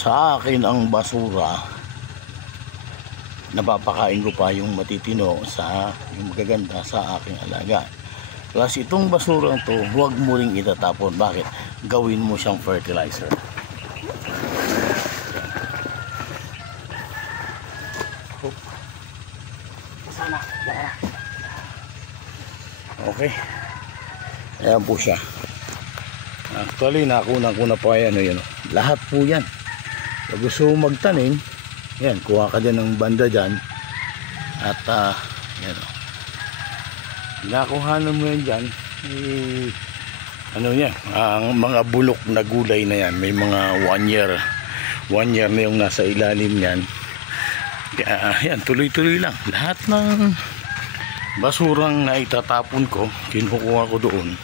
sa akin ang basura, napapakain ko pa yung matitino sa yung magaganda sa aking alaga. Plus itong basura to, huwag mo ring itatapon. Bakit? Gawin mo siyang fertilizer. Okay, ayan po siya. Actually nakunan ko na po yan, yun. Lahat po yan. Pag gusto mo magtanim, yan, kuha ka dyan ng banda dyan. At yan, nakuhanan mo yan dyan. Ano yan, ang mga bulok na gulay na yan, may mga 1 year na yung nasa ilalim yan. Kaya yan, tuloy-tuloy lang. Lahat ng basurang na itatapon ko, kinukuha ko doon.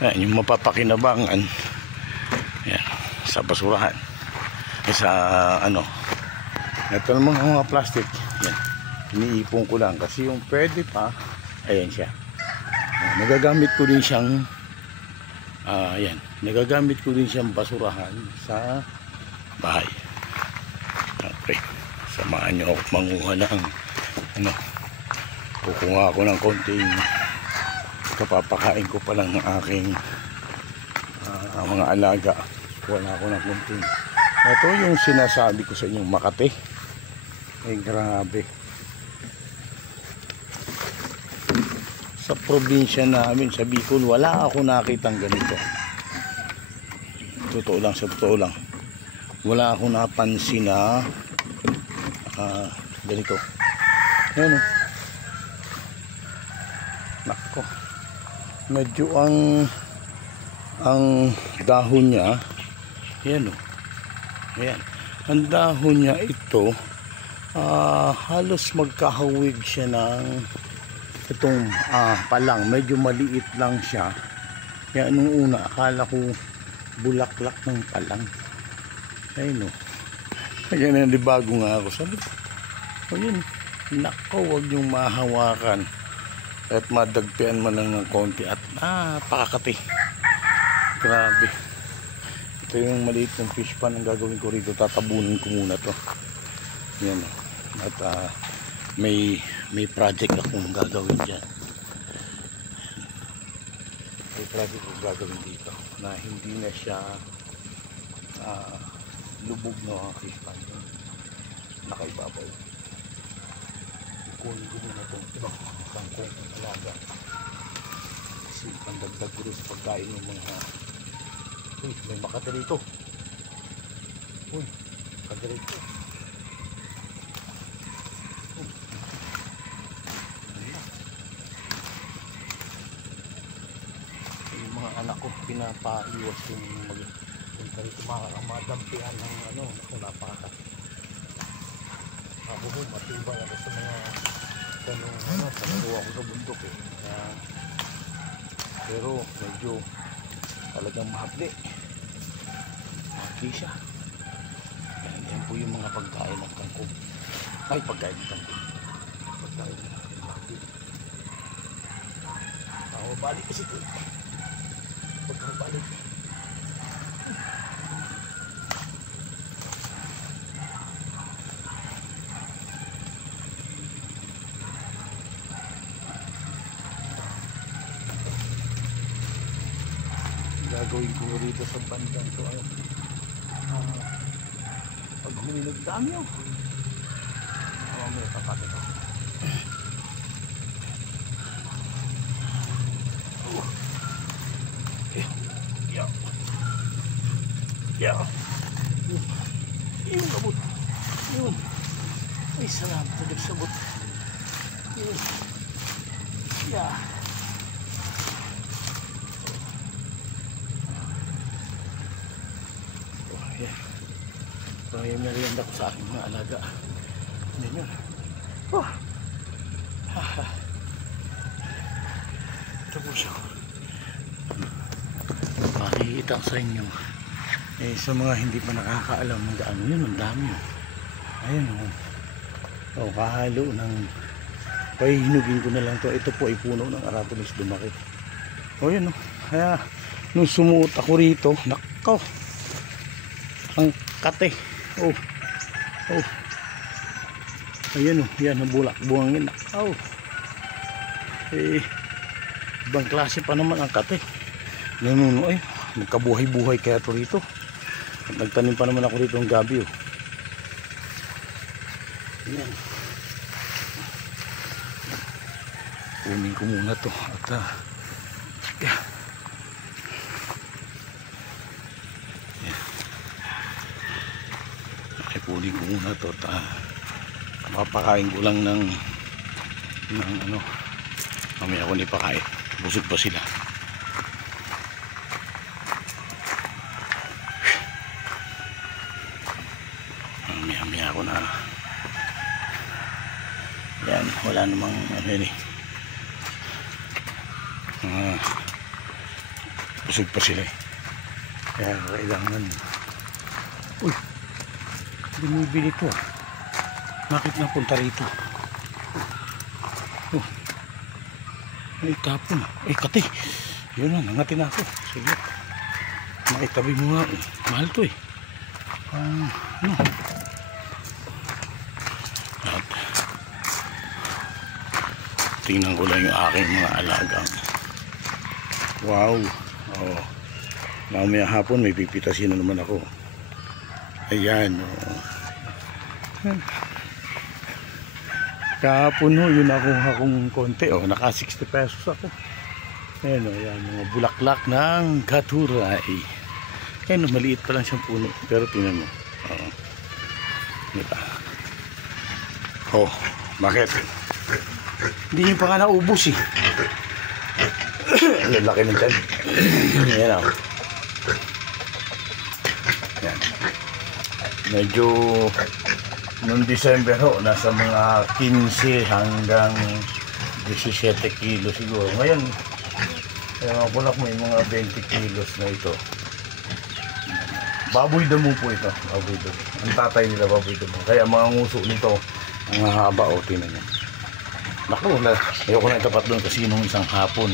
Yan, yung mapapakinabangan yan, sa basurahan, sa ano, ito naman mga plastic yan, iniipon ko lang kasi yung pwede pa, ayan siya. Yan, nagagamit ko din siyang yan, nagagamit ko din siyang basurahan sa bahay. Okay, samahan nyo ako manguha ng ano, kukuha ako ng konting kapapakain ko pa lang ng aking mga alaga. Wala ako ng konting. Ito yung sinasabi ko sa inyong Makati. Ay grabe. Sa probinsya namin, sa Bicol, wala ako nakitang ganito. Totoo lang, sa totoo lang. Wala ako napansin na ganito. Ayan o. Nako. Medyo ang dahon niya, ayan o. Ayan. Ang dahon niya ito, halos magkahawig siya ng itong palang. Medyo maliit lang siya. Kaya nung una, akala ko bulaklak ng palang. Ayun o. Kaya nalibago nga ako. Sabi ko, ayun, nako, huwag yung mahawakan. At madagpian mo lang ng konti at pakakati. Grabe. Ito yung maliit ng fish pan ang gagawin ko rito. Tatabunin ko muna to. Yan. At may project akong gagawin dyan. May project akong gagawin dito na hindi na siya lubog na fish pan. Nakaibabaw. Kunin ko muna itong ibang bangkong alaga kasi pandagdag ko rin sa pagkain ng mga may makata rito. Makata rito. Yung mga anak ko pinapaiwas yung madampihan ng ano, napaka ako ho, matibay ako sa mga ganong ano, sa nakuha ko sa bundok eh. Pero medyo talagang mahapli. Mahapli siya. Yan po yung mga pagkain ng kangkong. Ay, pagkain ng kangkong. Pagkain ng mahapli. Balik kasi ito. Pagkabalik. Gagawin ko rito sa bandang to ay pag huminog dami yun may tapat ito yung labot yun ay salamat sa nagsabot yun So yung merienda ko sa aking mga alaga. Yan yun. Ito po siya. Makikita ko sa inyo. Sa mga hindi pa nakakaalam ng gaano yun, ang dami yun. Ayun o. Kahalo ng pahihinugin ko na lang to. Ito po ay puno ng Arabilis dumaki. Yun o. Kaya nung sumuot ako rito, nako, ang kate. Oh. Oh. Ayan oh, yan ang bulak buhangin. Oh. Ibang klase pa naman ang kate. Nanuno ay, nagkabuhay-buhay kaya ito rito. At nagtanim pa naman ako rito ng gabi oh. Ayan. Kunin ko muna to at yeah. Ay, kunin ko muna to at mapakain ko lang ng ano, mamaya ko nipakain, busog pa sila. Mamaya ako na yan, wala namang ano yun eh. Busog pa sila eh. Kaya kailangan. Uy, bumibili ito ah. Bakit napunta rito? Oh. Ay tapon. Ay kate. Yun na, nangatin ako. Sige. Maitabi mo nga. Mahal to eh. Ano? At tingnan ko lang yung aking mga alagang. Wow. Oh. Mamaya hapon may pipitasin na naman ako. Ayan. Oh. Kahapon ho, yun akong konti. Oh, naka 60 pesos ako. Ayan o, yan, mga bulaklak ng katuray. Ayan o, maliit pa lang siyang puno. Pero tingnan mo. Oh. Diba? Oh, bakit? Hindi nyo pa nga naubos eh. Lalaki ng tiyan. Ayan o. Ayan. Medyo noong December ho, nasa mga 15 hanggang 17 kilo siguro. Ngayon, bulak mo yung mga 20 kilos na ito. Baboy damo po ito. Baboy damo. Ang tatay nila baboy damo. Kaya mga nguso nito, ang haba o tinan niya. Naku, ayoko na itapat doon kasi nung isang hapon,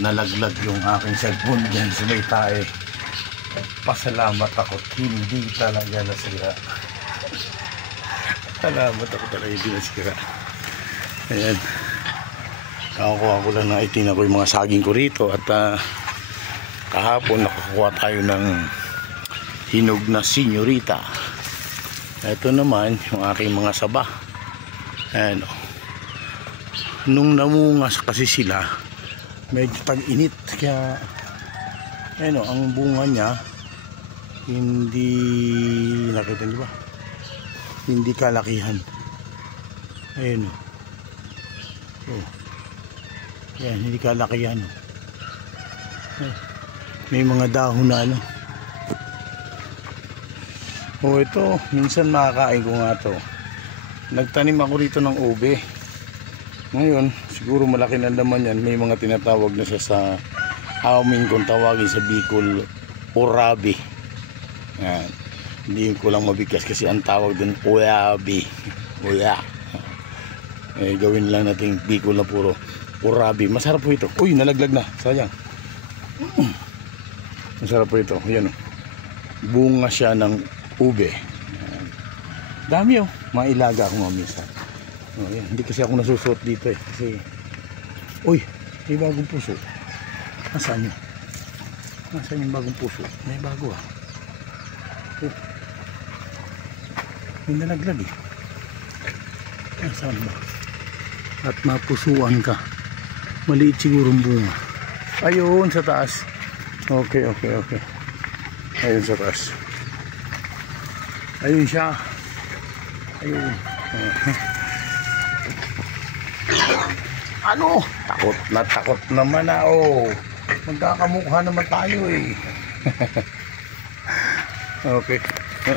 nalaglag yung aking cellphone dyan sa may tae. Pasalamat ako, hindi talaga nasira. Salamat ako talaga, hindi nasira. Ayan. Nakakuha ko lang na itin ako yung mga saging ko rito. At kahapon nakakuha tayo ng hinog na senyorita. Ito naman yung aking mga saba. Ayan. Nung namungas kasi sila, medyo tag-init. Kaya ayan o, ang bunga niya hindi, nakita niyo ba? Hindi kalakihan. Ayan o. Oh. Ayan, hindi kalakihan o. May mga dahon na ano. Oh, ito, minsan makakain ko nga to. Nagtanim ako rito ng ube. Ngayon, siguro malaki na naman yan. May mga tinatawag na siya sa amin kung tawagin sa Bicol, urabi. Yan. Hindi ko lang mabigkas kasi ang tawag dun urabi. Uya. Gawin lang natin Bicol na puro urabi. Masarap po ito. Uy, nalaglag na. Sayang. Masarap po ito. Yan. Bunga siya ng ube. Yan. Dami oh. Mailaga ako mamisa. Oh, yan. Hindi kasi ako nasusuot dito eh. Kasi, uy, may bagong puso. Nasaan yun? Nasaan yung bagong puso? May bago ah. Oh. May nalaglag eh. Nasaan ba? At mapusuan ka. Maliit sigurong bunga. Ayun sa taas. Okay. Ayun sa taas. Ayun siya. Ayun. Ano? Takot naman na oh. Magkakamukha naman tayo eh. Okay.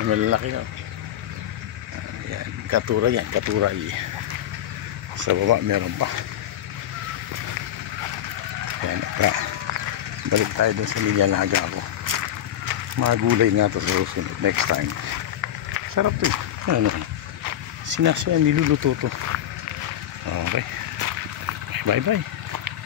Malalaki na. Ayan. Katuray yan. Katuray. Sa baba meron pa. Ayan. Balik tayo dun sa nilalaga ako. Mga gulay nga to sa susunod. Next time. Sarap to eh. Ano? Sinasya niluluto to. Okay. Bye bye.